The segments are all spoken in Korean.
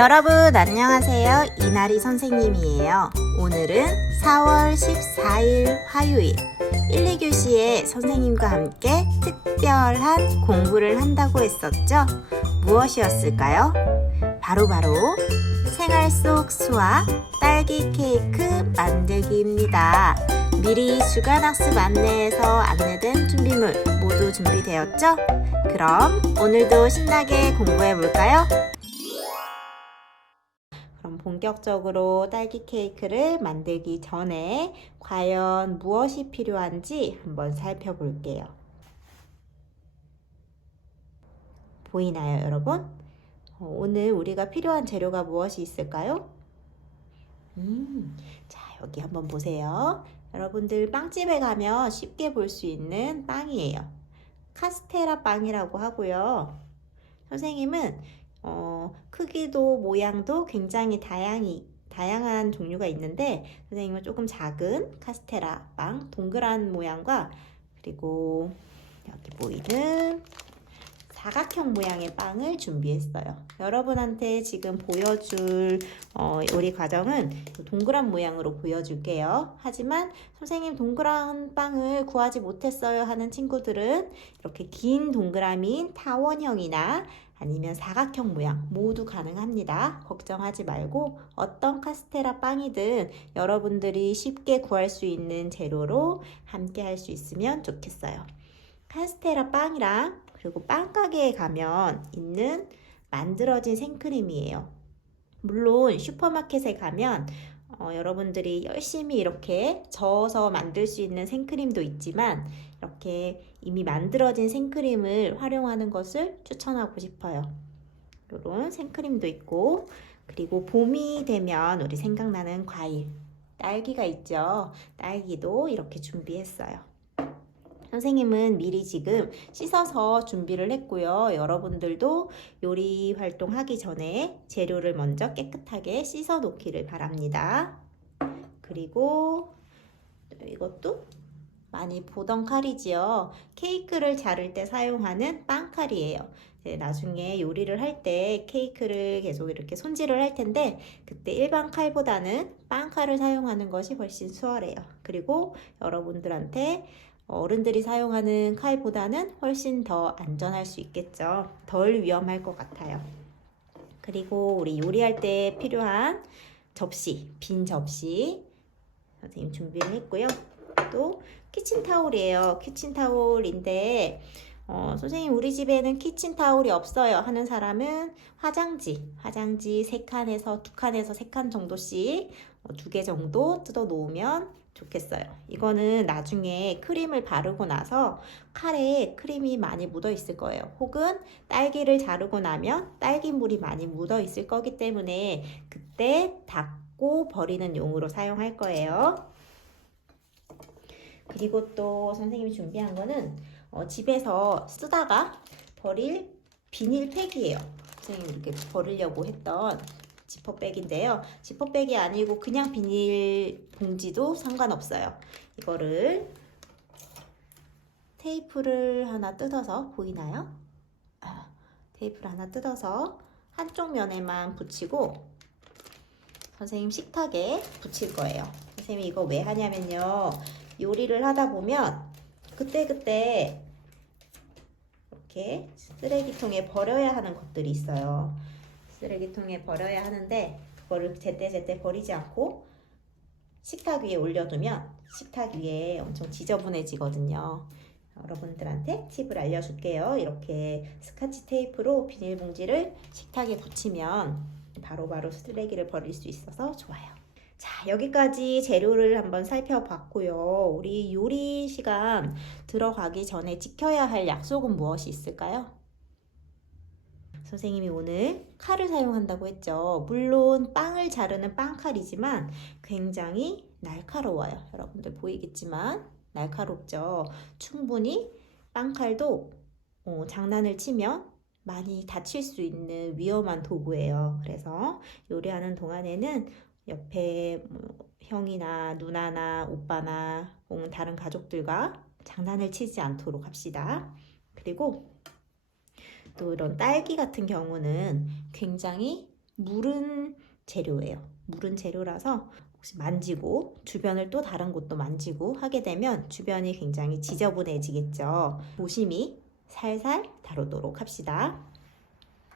여러분 안녕하세요. 이나리 선생님이에요. 오늘은 4월 14일 화요일 1, 2교시에 선생님과 함께 특별한 공부를 한다고 했었죠? 무엇이었을까요? 바로 생활 속 수학 딸기 케이크 만들기입니다. 미리 주간학습 안내에서 안내된 준비물 모두 준비되었죠? 그럼 오늘도 신나게 공부해 볼까요? 그럼 본격적으로 딸기 케이크를 만들기 전에 과연 무엇이 필요한지 한번 살펴볼게요. 보이나요, 여러분? 오늘 우리가 필요한 재료가 무엇이 있을까요? 자, 여기 한번 보세요. 여러분들 빵집에 가면 쉽게 볼 수 있는 빵이에요. 카스테라 빵이라고 하고요. 선생님은 크기도 모양도 굉장히 다양한 종류가 있는데 선생님은 조금 작은 카스테라 빵, 동그란 모양과 그리고 여기 보이는 사각형 모양의 빵을 준비했어요. 여러분한테 지금 보여줄 요리 과정은 동그란 모양으로 보여줄게요. 하지만 선생님 동그란 빵을 구하지 못했어요 하는 친구들은 이렇게 긴 동그라미인 타원형이나 아니면 사각형 모양 모두 가능합니다. 걱정하지 말고 어떤 카스테라 빵이든 여러분들이 쉽게 구할 수 있는 재료로 함께 할 수 있으면 좋겠어요. 카스테라 빵이랑 그리고 빵가게에 가면 있는 만들어진 생크림이에요. 물론 슈퍼마켓에 가면 여러분들이 열심히 이렇게 저어서 만들 수 있는 생크림도 있지만 이렇게 이미 만들어진 생크림을 활용하는 것을 추천하고 싶어요. 이런 생크림도 있고 그리고 봄이 되면 우리 생각나는 과일 딸기가 있죠. 딸기도 이렇게 준비했어요. 선생님은 미리 지금 씻어서 준비를 했고요. 여러분들도 요리 활동하기 전에 재료를 먼저 깨끗하게 씻어 놓기를 바랍니다. 그리고 이것도 많이 보던 칼이지요. 케이크를 자를 때 사용하는 빵칼이에요. 나중에 요리를 할 때 케이크를 계속 이렇게 손질을 할 텐데 그때 일반 칼보다는 빵칼을 사용하는 것이 훨씬 수월해요. 그리고 여러분들한테 어른들이 사용하는 칼보다는 훨씬 더 안전할 수 있겠죠. 덜 위험할 것 같아요. 그리고 우리 요리할 때 필요한 접시, 빈 접시 선생님 준비를 했고요. 또 키친타올이에요. 키친타올인데 선생님 우리 집에는 키친타올이 없어요 하는 사람은 화장지 3칸에서 2칸에서 3칸 정도씩 2개 정도 뜯어 놓으면 좋겠어요. 이거는 나중에 크림을 바르고 나서 칼에 크림이 많이 묻어 있을 거예요. 혹은 딸기를 자르고 나면 딸기물이 많이 묻어 있을 거기 때문에 그때 닦고 버리는 용으로 사용할 거예요. 그리고 또 선생님이 준비한 거는 집에서 쓰다가 버릴 비닐팩이에요. 선생님이 이렇게 버리려고 했던 지퍼백인데요. 지퍼백이 아니고 그냥 비닐 봉지도 상관없어요. 이거를 테이프를 하나 뜯어서 보이나요? 테이프를 하나 뜯어서 한쪽 면에만 붙이고 선생님 식탁에 붙일 거예요. 선생님이 이거 왜 하냐면요. 요리를 하다 보면 그때그때 이렇게 쓰레기통에 버려야 하는 것들이 있어요. 쓰레기통에 버려야 하는데 그거를 제때제때 버리지 않고 식탁 위에 올려두면 식탁 위에 엄청 지저분해지거든요. 여러분들한테 팁을 알려줄게요. 이렇게 스카치 테이프로 비닐봉지를 식탁에 붙이면 바로바로 쓰레기를 버릴 수 있어서 좋아요. 자, 여기까지 재료를 한번 살펴봤고요. 우리 요리 시간 들어가기 전에 지켜야 할 약속은 무엇이 있을까요? 선생님이 오늘 칼을 사용한다고 했죠. 물론 빵을 자르는 빵칼이지만 굉장히 날카로워요. 여러분들 보이겠지만 날카롭죠. 충분히 빵칼도 장난을 치면 많이 다칠 수 있는 위험한 도구예요. 그래서 요리하는 동안에는 옆에 형이나 누나나 오빠나 다른 가족들과 장난을 치지 않도록 합시다. 그리고 또 이런 딸기 같은 경우는 굉장히 무른 재료예요. 무른 재료라서 혹시 만지고 주변을 또 다른 곳도 만지고 하게 되면 주변이 굉장히 지저분해지겠죠. 조심히 살살 다루도록 합시다.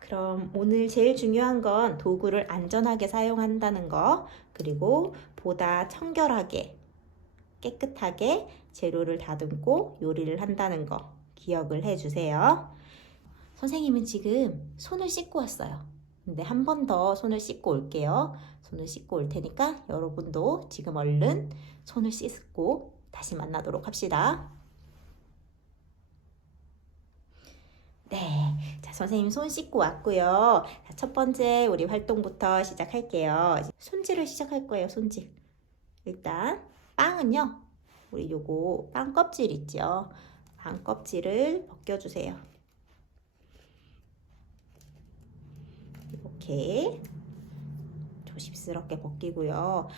그럼 오늘 제일 중요한 건 도구를 안전하게 사용한다는 거, 그리고 보다 청결하게 깨끗하게 재료를 다듬고 요리를 한다는 거 기억을 해주세요. 선생님은 지금 손을 씻고 왔어요. 근데 한 번 더 손을 씻고 올게요. 손을 씻고 올 테니까 여러분도 지금 얼른 손을 씻고 다시 만나도록 합시다. 네, 자, 선생님 손 씻고 왔고요. 자, 첫 번째 우리 활동부터 시작할게요. 손질을 시작할 거예요, 손질. 일단 빵은요, 우리 요거 빵 껍질 있죠? 빵 껍질을 벗겨주세요. 이렇게 조심스럽게 벗기고요.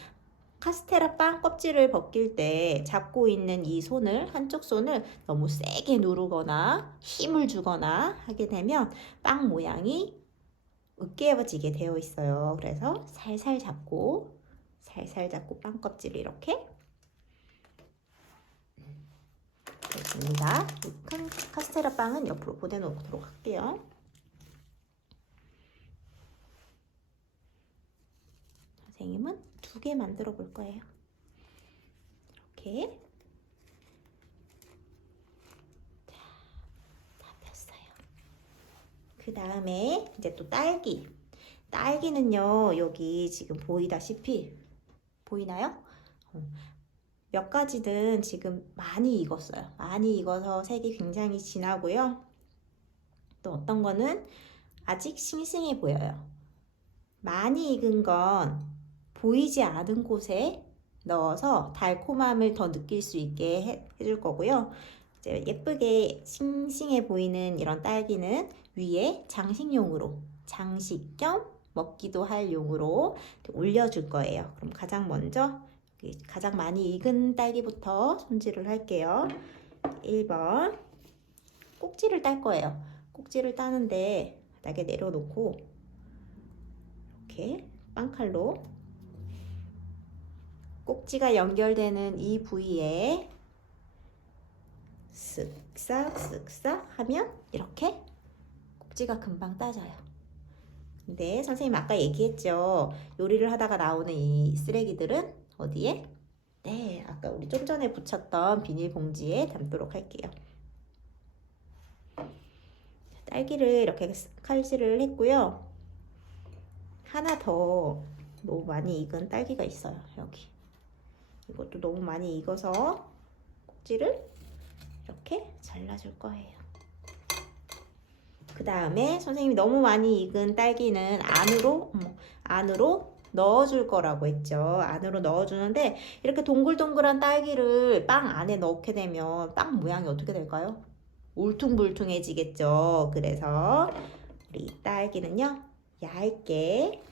카스테라 빵 껍질을 벗길 때 잡고 있는 이 손을, 한쪽 손을 너무 세게 누르거나 힘을 주거나 하게 되면 빵 모양이 으깨어지게 되어 있어요. 그래서 살살 잡고 빵 껍질을 이렇게 됐습니다. 큰 카스테라 빵은 옆으로 보내놓도록 할게요. 선생님은 2개 만들어 볼 거예요. 이렇게. 자, 다 폈어요. 그 다음에 이제 또 딸기. 딸기는요, 여기 지금 보이다시피, 보이나요? 몇 가지는 지금 많이 익었어요. 많이 익어서 색이 굉장히 진하고요. 또 어떤 거는 아직 싱싱해 보여요. 많이 익은 건 보이지 않은 곳에 넣어서 달콤함을 더 느낄 수 있게 해줄 거고요. 이제 예쁘게 싱싱해 보이는 이런 딸기는 위에 장식용으로, 장식 겸 먹기도 할 용으로 올려줄 거예요. 그럼 가장 먼저 가장 많이 익은 딸기부터 손질을 할게요. 1번 꼭지를 딸 거예요. 꼭지를 따는데 바닥에 내려놓고 이렇게 빵칼로 꼭지가 연결되는 이 부위에 쓱싹 쓱싹 하면 이렇게 꼭지가 금방 따져요. 근데 선생님 아까 얘기했죠. 요리를 하다가 나오는 이 쓰레기들은 어디에? 네, 아까 우리 좀 전에 붙였던 비닐봉지에 담도록 할게요. 딸기를 이렇게 칼질을 했고요. 하나 더 너무 많이 익은 딸기가 있어요. 여기. 이것도 너무 많이 익어서 꼭지를 이렇게 잘라줄 거예요. 그 다음에 선생님이 너무 많이 익은 딸기는 안으로 넣어줄 거라고 했죠. 안으로 넣어주는데 이렇게 동글동글한 딸기를 빵 안에 넣게 되면 빵 모양이 어떻게 될까요? 울퉁불퉁해지겠죠. 그래서 우리 딸기는요, 얇게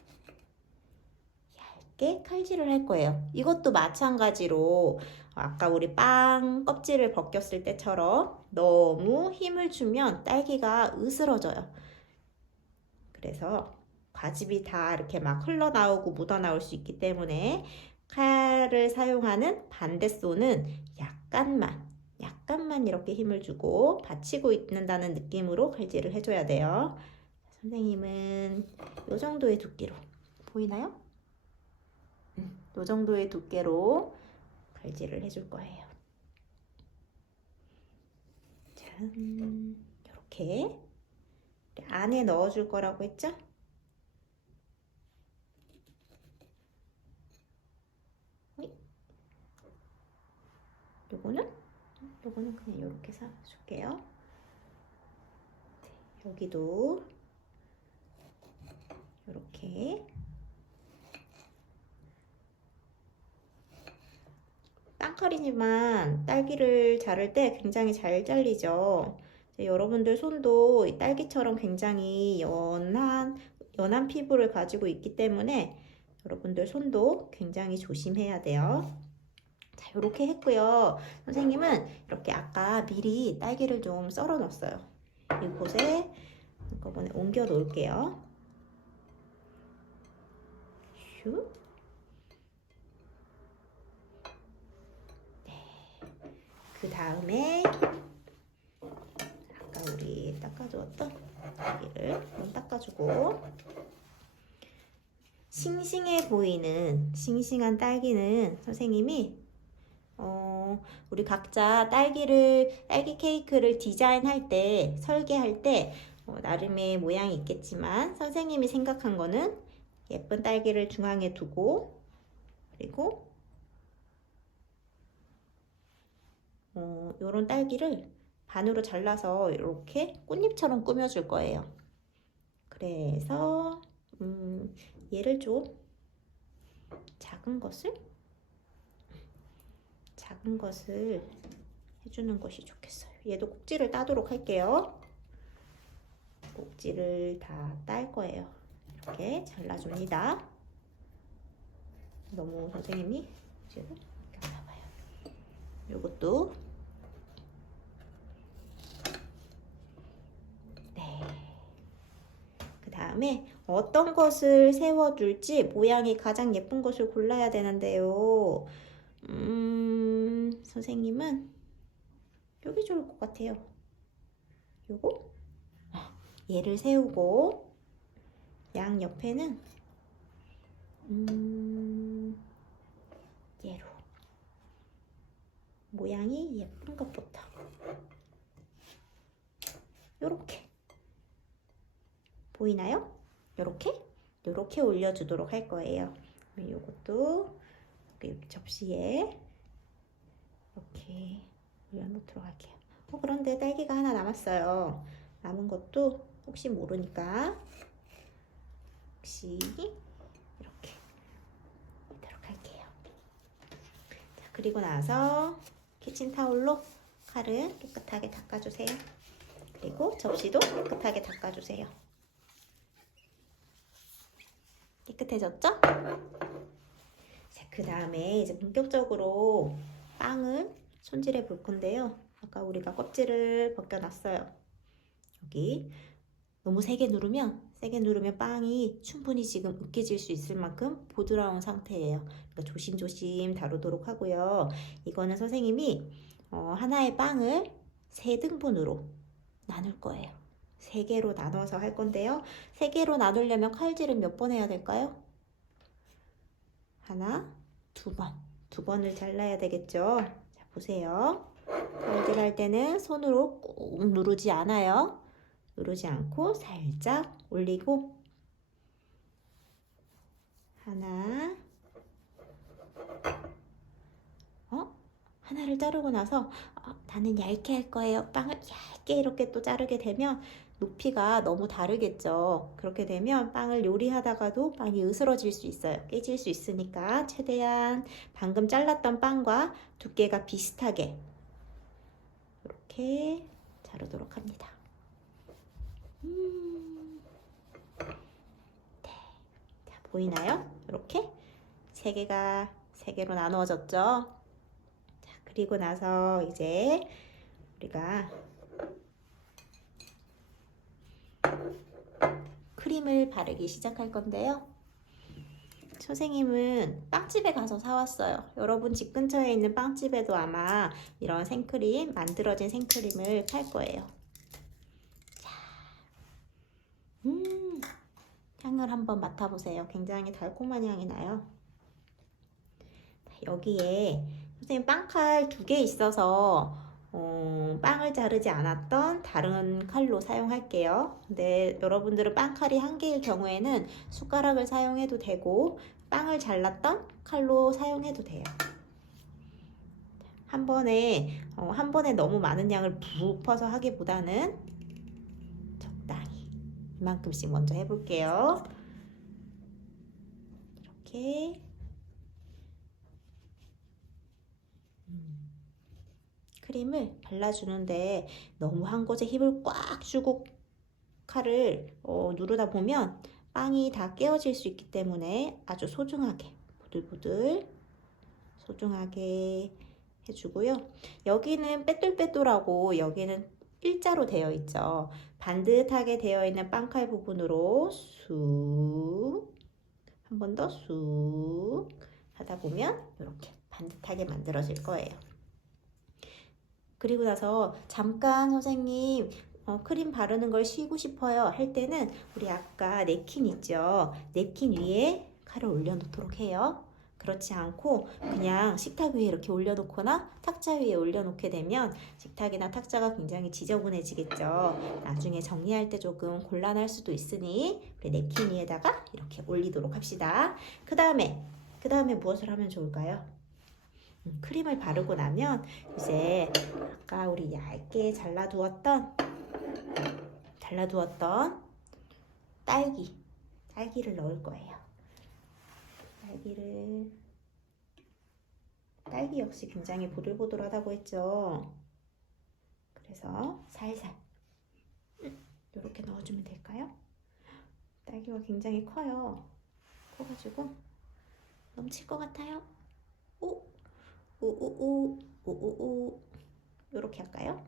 칼질을 할 거예요. 이것도 마찬가지로 아까 우리 빵 껍질을 벗겼을 때처럼 너무 힘을 주면 딸기가 으스러져요. 그래서 과즙이 다 이렇게 막 흘러나오고 묻어나올 수 있기 때문에 칼을 사용하는 반대손은 약간만 이렇게 힘을 주고 받치고 있는다는 느낌으로 칼질을 해줘야 돼요. 선생님은 이 정도의 두께로 보이나요? 이 정도의 두께로 칼질을 해줄 거예요. 짠, 이렇게 안에 넣어줄 거라고 했죠? 요거는 그냥 이렇게 사줄게요. 여기도 이렇게 빵칼이지만 딸기를 자를 때 굉장히 잘 잘리죠. 여러분들 손도 이 딸기처럼 굉장히 연한 피부를 가지고 있기 때문에 여러분들 손도 굉장히 조심해야 돼요. 자, 이렇게 했고요. 선생님은 이렇게 아까 미리 딸기를 좀 썰어 놨어요. 이곳에 한꺼번에 옮겨 놓을게요. 슉. 네. 그 다음에 아까 우리 닦아주었던 여기를 한번 닦아주고, 싱싱해 보이는 싱싱한 딸기는 선생님이 우리 각자 딸기 케이크를 디자인할 때, 설계할 때 나름의 모양이 있겠지만 선생님이 생각한 거는 예쁜 딸기를 중앙에 두고, 그리고 요런 딸기를 반으로 잘라서 이렇게 꽃잎처럼 꾸며줄 거예요. 그래서 얘를 좀 작은 것을 해주는 것이 좋겠어요. 얘도 꼭지를 따도록 할게요. 꼭지를 다 딸 거예요. 이렇게 잘라줍니다. 너무 선생님이 지금 껴봐요. 요것도 네. 그 다음에 어떤 것을 세워줄지 모양이 가장 예쁜 것을 골라야 되는데요. 선생님은 여기 좋을 것 같아요. 요거 얘를 세우고 양 옆에는 얘로 모양이 예쁜 것부터 요렇게 보이나요? 요렇게 올려주도록 할 거예요. 요것도 여기 접시에 이렇게 올려놓도록 할게요. 그런데 딸기가 하나 남았어요. 남은 것도 혹시 모르니까 혹시 이렇게 넣도록 할게요. 자, 그리고 나서 키친타올로 칼을 깨끗하게 닦아주세요. 그리고 접시도 깨끗하게 닦아주세요. 깨끗해졌죠? 자, 그 다음에 이제 본격적으로 빵을 손질해 볼 건데요. 아까 우리가 껍질을 벗겨놨어요. 여기 너무 세게 누르면 빵이 충분히 지금 으깨질 수 있을 만큼 보드라운 상태예요. 그러니까 조심조심 다루도록 하고요. 이거는 선생님이 하나의 빵을 3등분으로 나눌 거예요. 3개로 나눠서 할 건데요. 3개로 나누려면 칼질은 몇 번 해야 될까요? 하나, 2번. 2번을 잘라야 되겠죠? 자, 보세요. 칼질할 때는 손으로 꾹 누르지 않아요. 누르지 않고 살짝 올리고 하나, 하나를 자르고 나서 나는 얇게 할 거예요. 빵을 얇게 이렇게 또 자르게 되면 높이가 너무 다르겠죠. 그렇게 되면 빵을 요리하다가도 빵이 으스러질 수 있어요. 깨질 수 있으니까 최대한 방금 잘랐던 빵과 두께가 비슷하게 이렇게 자르도록 합니다. 네. 자, 보이나요? 이렇게 3개로 나누어졌죠? 자, 그리고 나서 이제 우리가 크림을 바르기 시작할 건데요. 선생님은 빵집에 가서 사왔어요. 여러분 집 근처에 있는 빵집에도 아마 이런 생크림, 만들어진 생크림을 팔 거예요. 자, 향을 한번 맡아보세요. 굉장히 달콤한 향이 나요. 여기에 선생님 빵칼 2개 있어서 빵을 자르지 않았던 다른 칼로 사용할게요. 근데 여러분들은 빵칼이 1개일 경우에는 숟가락을 사용해도 되고 빵을 잘랐던 칼로 사용해도 돼요. 한 번에 너무 많은 양을 푹 퍼서 하기보다는 적당히 이만큼씩 먼저 해볼게요. 이렇게 크림을 발라주는데 너무 한 곳에 힘을 꽉 주고 칼을 누르다 보면 빵이 다 깨어질 수 있기 때문에 아주 소중하게 보들보들 소중하게 해주고요. 여기는 빼뚤빼뚤하고 여기는 일자로 되어 있죠. 반듯하게 되어 있는 빵칼 부분으로 쑥 한 번 더 쑥 하다 보면 이렇게 반듯하게 만들어질 거예요. 그리고 나서 잠깐 선생님 크림 바르는 걸 쉬고 싶어요 할 때는 우리 아까 냅킨 있죠? 냅킨 위에 칼을 올려놓도록 해요. 그렇지 않고 그냥 식탁 위에 이렇게 올려놓거나 탁자 위에 올려놓게 되면 식탁이나 탁자가 굉장히 지저분해지겠죠. 나중에 정리할 때 조금 곤란할 수도 있으니 우리 냅킨 위에다가 이렇게 올리도록 합시다. 그 다음에 무엇을 하면 좋을까요? 크림을 바르고 나면 이제 아까 우리 얇게 잘라두었던 딸기를 넣을 거예요. 딸기 역시 굉장히 보들보들하다고 했죠. 그래서 살살 이렇게 넣어주면 될까요? 딸기가 굉장히 커요. 커가지고 넘칠 것 같아요. 오오오 이렇게 할까요?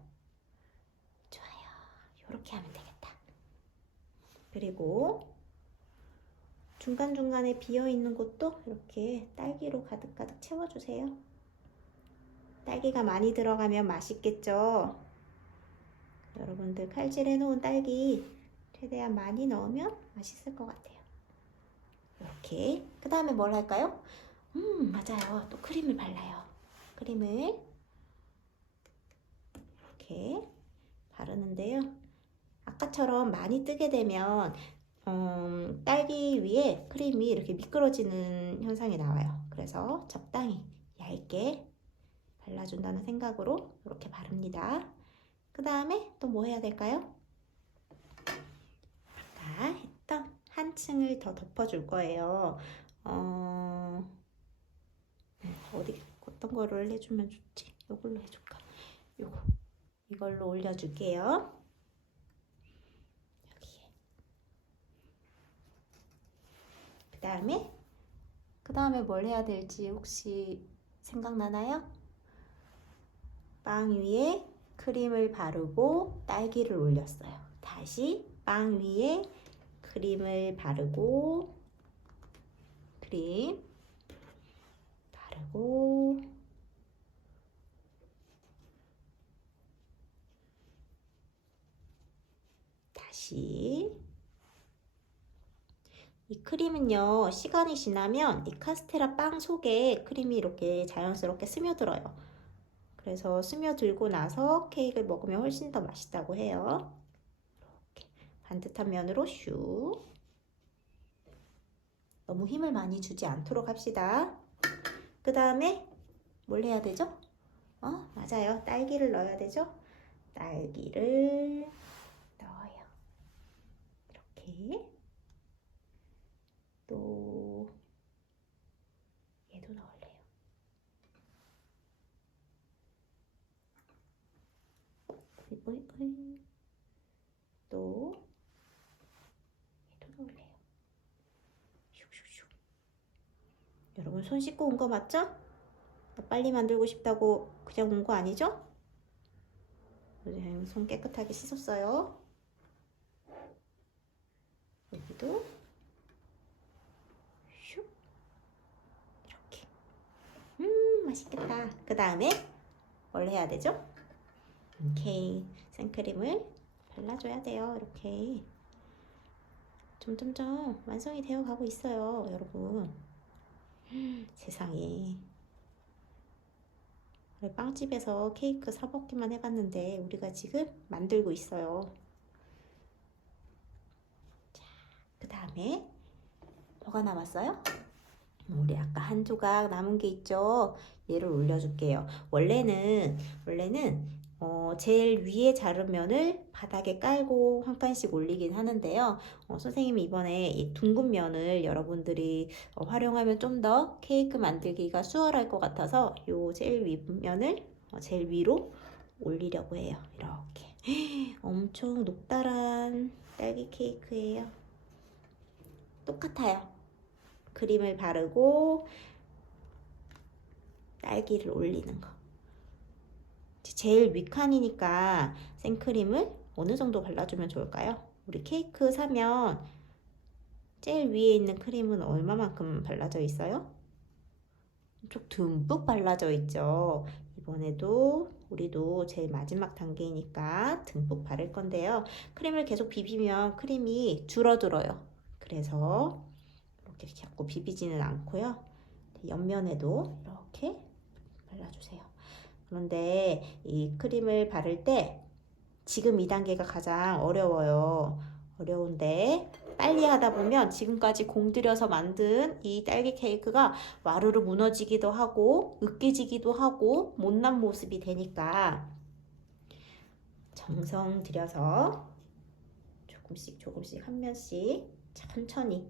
좋아요. 이렇게 하면 되겠다. 그리고 중간중간에 비어있는 곳도 이렇게 딸기로 가득가득 채워주세요. 딸기가 많이 들어가면 맛있겠죠? 여러분들 칼질해 놓은 딸기 최대한 많이 넣으면 맛있을 것 같아요. 이렇게. 그 다음에 뭘 할까요? 맞아요. 또 크림을 발라요. 크림을 이렇게 바르는데요. 아까처럼 많이 뜨게 되면 딸기 위에 크림이 이렇게 미끄러지는 현상이 나와요. 그래서 적당히 얇게 발라준다는 생각으로 이렇게 바릅니다. 그 다음에 또 뭐 해야 될까요? 아까 했던 한 층을 더 덮어줄 거예요. 어떤 거를 해주면 좋지? 이걸로 해줄까? 이걸로 올려줄게요. 여기에. 그 다음에 뭘 해야 될지 혹시 생각나나요? 빵 위에 크림을 바르고 딸기를 올렸어요. 다시 빵 위에 크림을 바르고 크림 바르고 다시. 이 크림은요, 시간이 지나면 이 카스테라 빵 속에 크림이 이렇게 자연스럽게 스며들어요. 그래서 스며들고 나서 케이크를 먹으면 훨씬 더 맛있다고 해요. 이렇게 반듯한 면으로 슉. 너무 힘을 많이 주지 않도록 합시다. 그 다음에 뭘 해야 되죠? 맞아요. 딸기를 넣어야 되죠? 딸기를 넣어요. 이렇게. 또 얘도 넣을래요. 또 얘도 넣을래요. 슉슉슉. 여러분 손 씻고 온 거 맞죠? 빨리 만들고 싶다고 그냥 온 거 아니죠? 손 깨끗하게 씻었어요. 여기도 슉. 이렇게. 맛있겠다. 그 다음에 뭘 해야 되죠? 이렇게 생크림을 발라줘야 돼요. 이렇게 점점점 완성이 되어 가고 있어요, 여러분. 세상에. 빵집에서 케이크 사 먹기만 해봤는데 우리가 지금 만들고 있어요. 자, 그 다음에 뭐가 남았어요? 우리 아까 한 조각 남은 게 있죠? 얘를 올려줄게요. 원래는 제일 위에 자른 면을 바닥에 깔고 한 칸씩 올리긴 하는데요. 선생님이 이번에 이 둥근 면을 여러분들이 활용하면 좀 더 케이크 만들기가 수월할 것 같아서 요 제일 위 면을 제일 위로 올리려고 해요. 이렇게 엄청 녹달한 딸기 케이크예요. 똑같아요. 크림을 바르고 딸기를 올리는 거. 제일 윗칸이니까 생크림을 어느 정도 발라주면 좋을까요? 우리 케이크 사면 제일 위에 있는 크림은 얼마만큼 발라져 있어요? 좀 듬뿍 발라져 있죠. 이번에도 우리도 제일 마지막 단계이니까 듬뿍 바를 건데요. 크림을 계속 비비면 크림이 줄어들어요. 그래서 이렇게 자꾸 비비지는 않고요. 옆면에도 이렇게 발라주세요. 그런데 이 크림을 바를 때 지금 이 단계가 가장 어려워요. 어려운데 빨리 하다 보면 지금까지 공들여서 만든 이 딸기 케이크가 와르르 무너지기도 하고 으깨지기도 하고 못난 모습이 되니까 정성 들여서 조금씩 조금씩 한 면씩 천천히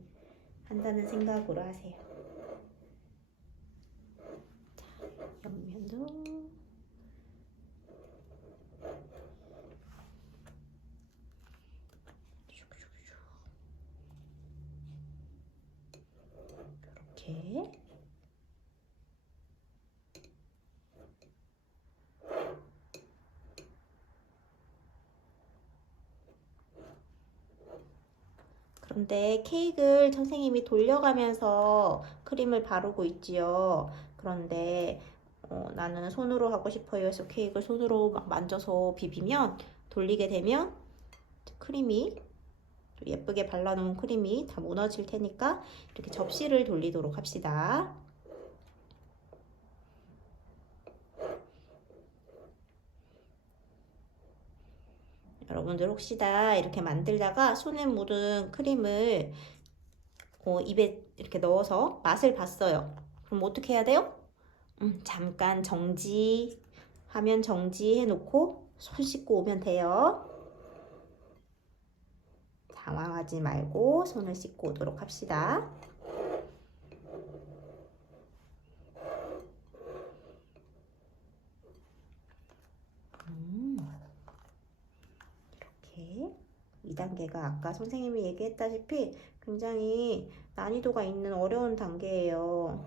한다는 생각으로 하세요. 자, 옆면도 이렇게 그런데 케이크를 선생님이 돌려가면서 크림을 바르고 있지요. 그런데 나는 손으로 하고 싶어요 해서 케이크를 손으로 막 만져서 비비면 돌리게 되면 크림이 예쁘게 발라놓은 크림이 다 무너질 테니까 이렇게 접시를 돌리도록 합시다. 여러분들 혹시나 이렇게 만들다가 손에 묻은 크림을 입에 이렇게 넣어서 맛을 봤어요. 그럼 어떻게 해야 돼요? 잠깐 화면 정지해 놓고 손 씻고 오면 돼요. 당황하지 말고 손을 씻고 오도록 합시다. 이렇게 2단계가 아까 선생님이 얘기했다시피 굉장히 난이도가 있는 어려운 단계예요.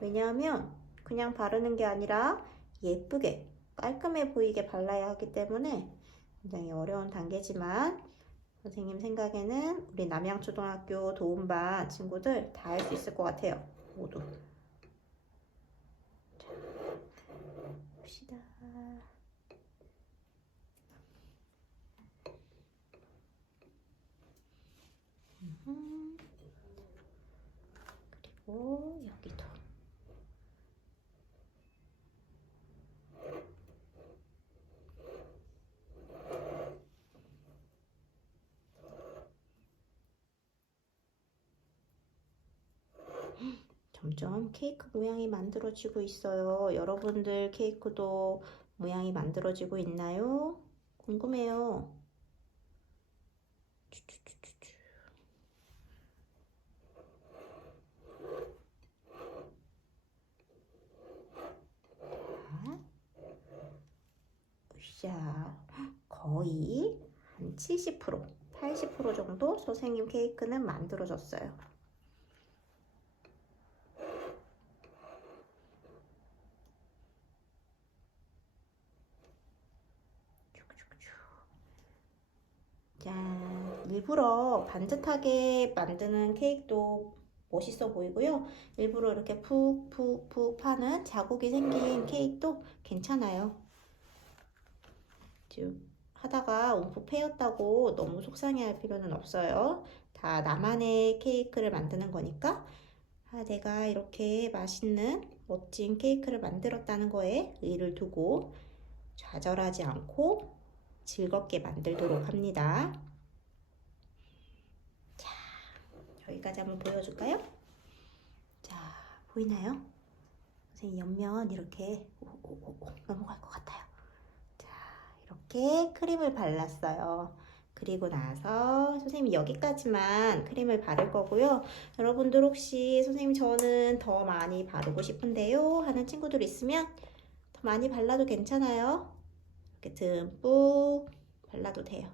왜냐하면 그냥 바르는 게 아니라 예쁘게 깔끔해 보이게 발라야 하기 때문에 굉장히 어려운 단계지만 선생님 생각에는 우리 남양초등학교 도움반 친구들 다 할 수 있을 것 같아요. 모두. 자, 봅시다. 그리고 여기도. 점점 케이크 모양이 만들어지고 있어요. 여러분들 케이크도 모양이 만들어지고 있나요? 궁금해요. 자, 거의 한 70%, 80% 정도 선생님 케이크는 만들어졌어요. 자, 일부러 반듯하게 만드는 케이크도 멋있어 보이고요. 일부러 이렇게 푹푹푹 파는 자국이 생긴 케이크도 괜찮아요. 지금 하다가 움푹 패였다고 너무 속상해할 필요는 없어요. 다 나만의 케이크를 만드는 거니까 내가 이렇게 맛있는 멋진 케이크를 만들었다는 거에 의의를 두고 좌절하지 않고 즐겁게 만들도록 합니다. 자, 여기까지 한번 보여줄까요? 자, 보이나요? 선생님 옆면 이렇게 넘어갈 것 같아요. 자, 이렇게 크림을 발랐어요. 그리고 나서 선생님이 여기까지만 크림을 바를 거고요. 여러분들 혹시 선생님 저는 더 많이 바르고 싶은데요 하는 친구들 있으면 더 많이 발라도 괜찮아요. 이렇게 듬뿍 발라도 돼요.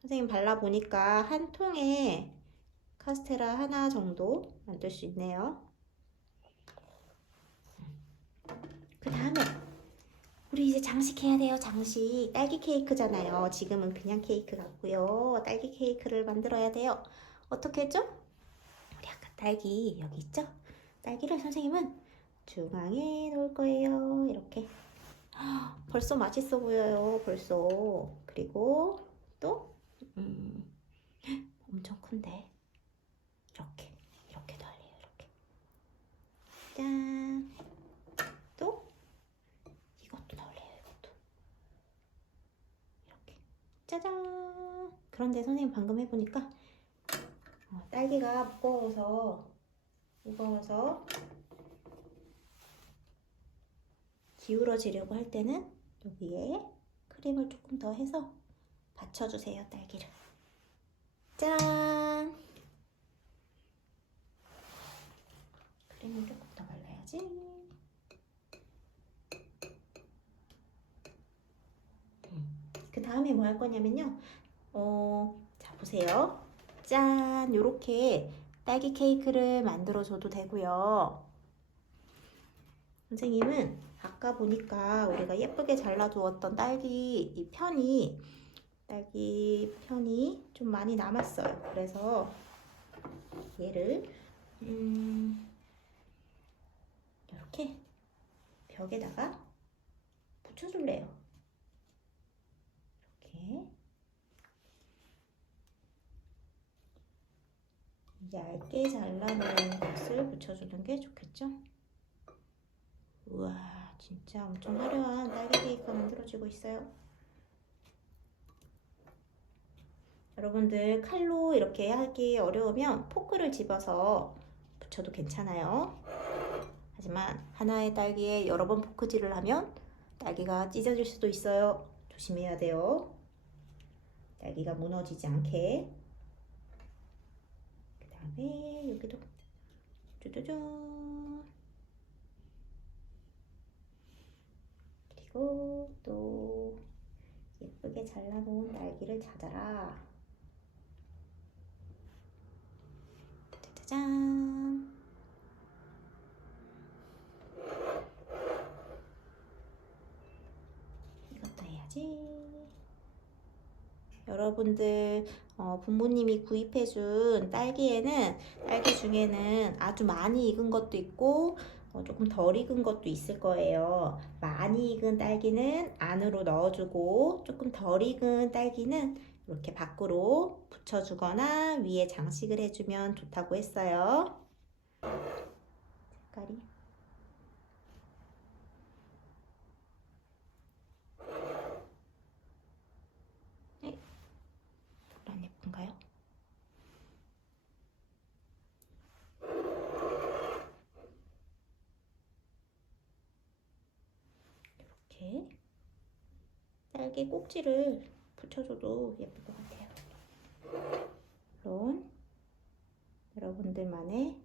선생님 발라보니까 한 통에 카스테라 하나 정도 만들 수 있네요. 그 다음에 우리 이제 장식해야 돼요. 장식. 딸기 케이크잖아요. 지금은 그냥 케이크 같고요. 딸기 케이크를 만들어야 돼요. 어떻게 했죠? 우리 아까 딸기 여기 있죠? 딸기를 선생님은 중앙에 놓을 거예요. 이렇게. 벌써 맛있어 보여요. 벌써. 그리고 또 엄청 큰데. 이렇게 달래요. 이렇게. 짠. 또 이것도 넣을래요. 이것도. 이렇게. 짜잔. 그런데 선생님 방금 해보니까 딸기가 무거워서 기울어지려고 할 때는 여기에 크림을 조금 더 해서 받쳐주세요. 딸기를. 짠. 크림을 조금 더 발라야지. 그 다음에 뭐 할 거냐면요. 자, 보세요. 짠! 요렇게 딸기 케이크를 만들어줘도 되고요. 선생님은 아까 보니까 우리가 예쁘게 잘라두었던 딸기 편이 좀 많이 남았어요. 그래서 얘를 이렇게 벽에다가 붙여줄래요. 이렇게 얇게 잘라놓은 것을 붙여주는 게 좋겠죠? 우와, 진짜 엄청 화려한 딸기 케이크가 만들어지고 있어요. 여러분들 칼로 이렇게 하기 어려우면 포크를 집어서 붙여도 괜찮아요. 하지만 하나의 딸기에 여러 번 포크질을 하면 딸기가 찢어질 수도 있어요. 조심해야 돼요. 딸기가 무너지지 않게. 그 다음에 여기도 쭈쭈쭈. 그리고 또 예쁘게 잘라놓은 딸기를 찾아라. 짜잔. 이것도 해야지. 여러분들 부모님이 구입해준 딸기 중에는 아주 많이 익은 것도 있고 조금 덜 익은 것도 있을 거예요. 많이 익은 딸기는 안으로 넣어주고 조금 덜 익은 딸기는 이렇게 밖으로 붙여주거나 위에 장식을 해주면 좋다고 했어요. 색깔이 안 예쁜가요? 이렇게 딸기 꼭지를 붙여줘도 예쁠 것 같아요. 물론 여러분들만의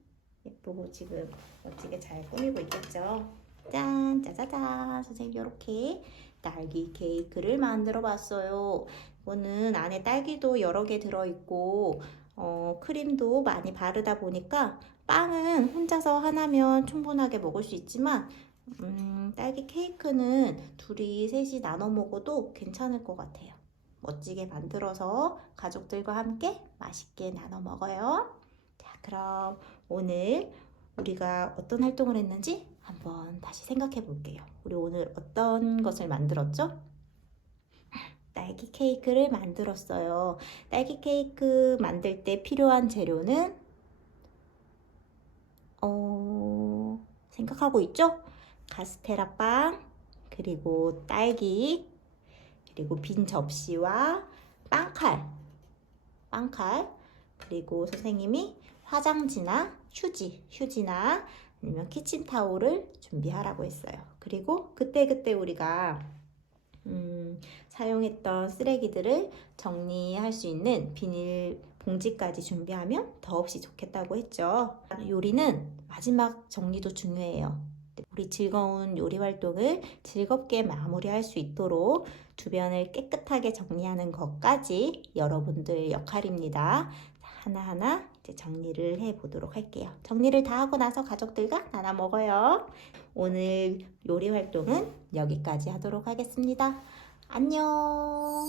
예쁘고 지금 멋지게 잘 꾸미고 있겠죠? 짠! 짜자잔! 선생님 이렇게 딸기 케이크를 만들어 봤어요. 이거는 안에 딸기도 여러 개 들어있고 크림도 많이 바르다 보니까 빵은 혼자서 하나면 충분하게 먹을 수 있지만 딸기 케이크는 둘이 셋이 나눠 먹어도 괜찮을 것 같아요. 멋지게 만들어서 가족들과 함께 맛있게 나눠 먹어요. 자, 그럼 오늘 우리가 어떤 활동을 했는지 한번 다시 생각해 볼게요. 우리 오늘 어떤 것을 만들었죠? 딸기 케이크를 만들었어요. 딸기 케이크 만들 때 필요한 재료는 생각하고 있죠? 카스테라 빵, 그리고 딸기, 그리고 빈 접시와 빵칼, 그리고 선생님이 화장지나 휴지나 아니면 키친타올을 준비하라고 했어요. 그리고 그때그때 우리가 사용했던 쓰레기들을 정리할 수 있는 비닐 봉지까지 준비하면 더없이 좋겠다고 했죠. 요리는 마지막 정리도 중요해요. 우리 즐거운 요리 활동을 즐겁게 마무리할 수 있도록 주변을 깨끗하게 정리하는 것까지 여러분들 역할입니다. 하나하나 이제 정리를 해보도록 할게요. 정리를 다 하고 나서 가족들과 나눠 먹어요. 오늘 요리 활동은 여기까지 하도록 하겠습니다. 안녕.